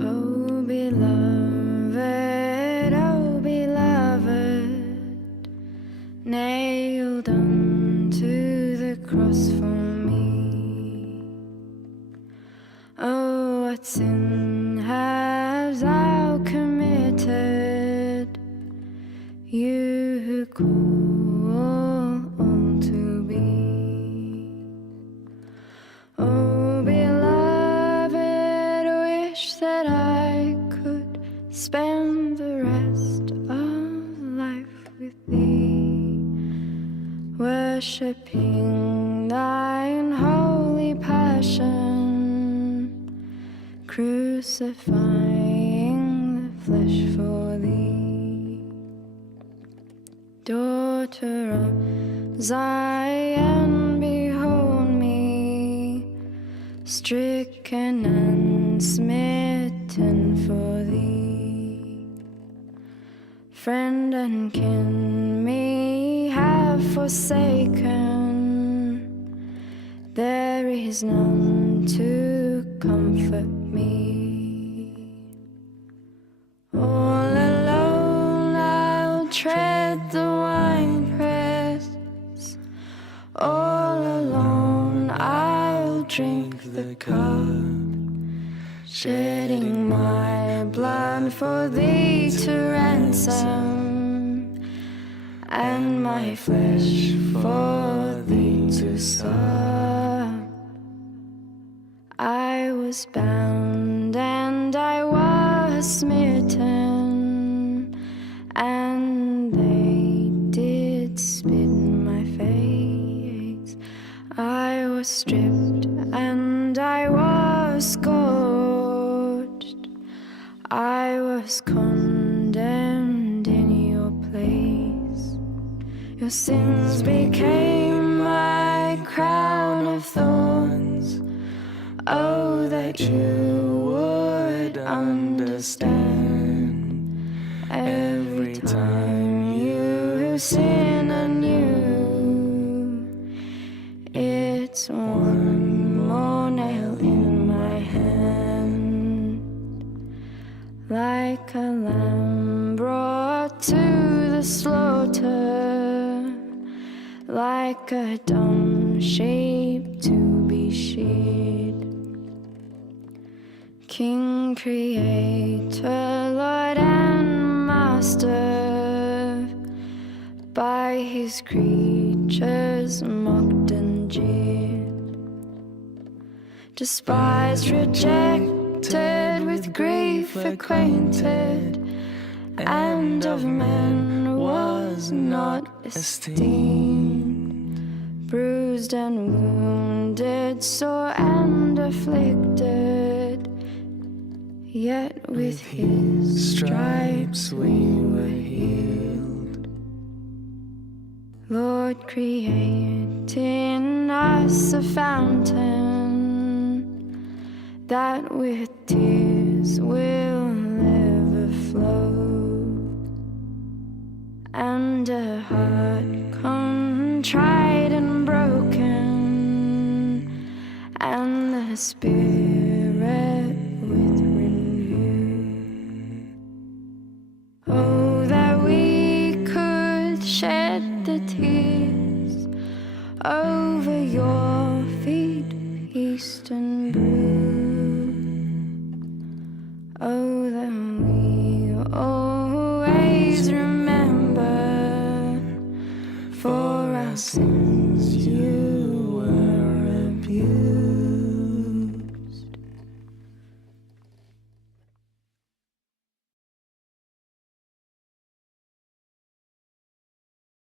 Oh beloved, nailed unto the cross for me. Oh, what sin hast thou committed, you who call to be? Oh, beloved, wish that I could spend the rest of life with thee, worshipping thine holy passion, crucifying the flesh for thee. Daughter of Zion, behold me, stricken and smitten for thee. Friend and kin me have forsaken, there is none to comfort me. All alone I'll tread the winepress, all alone I'll drink the cup, shedding my blood for thee to ransom, and my flesh for thee to sup. I was bound and I was smitten, and they did spit in my face. I was stripped and I was scourged, I was condemned in your place. Your sins became my crown of thorns. Oh, that you would understand. Every time you sin anew, it's one more nail in my hand. Like a lamb brought to the slaughter, like a dumb sheep to be sheared. King, Creator, Lord and Master, by his creatures mocked and jeered, despised, rejected, with grief acquainted, and of men was not esteemed, bruised and wounded, sore and afflicted, yet with his stripes we were healed. Lord, create in us a fountain that with tears will ever flow, and a heart contrite and broken, and the spirit with renew. Oh, that we could shed the tears over your feet, peace and blue. Oh, that we always remember, for our sins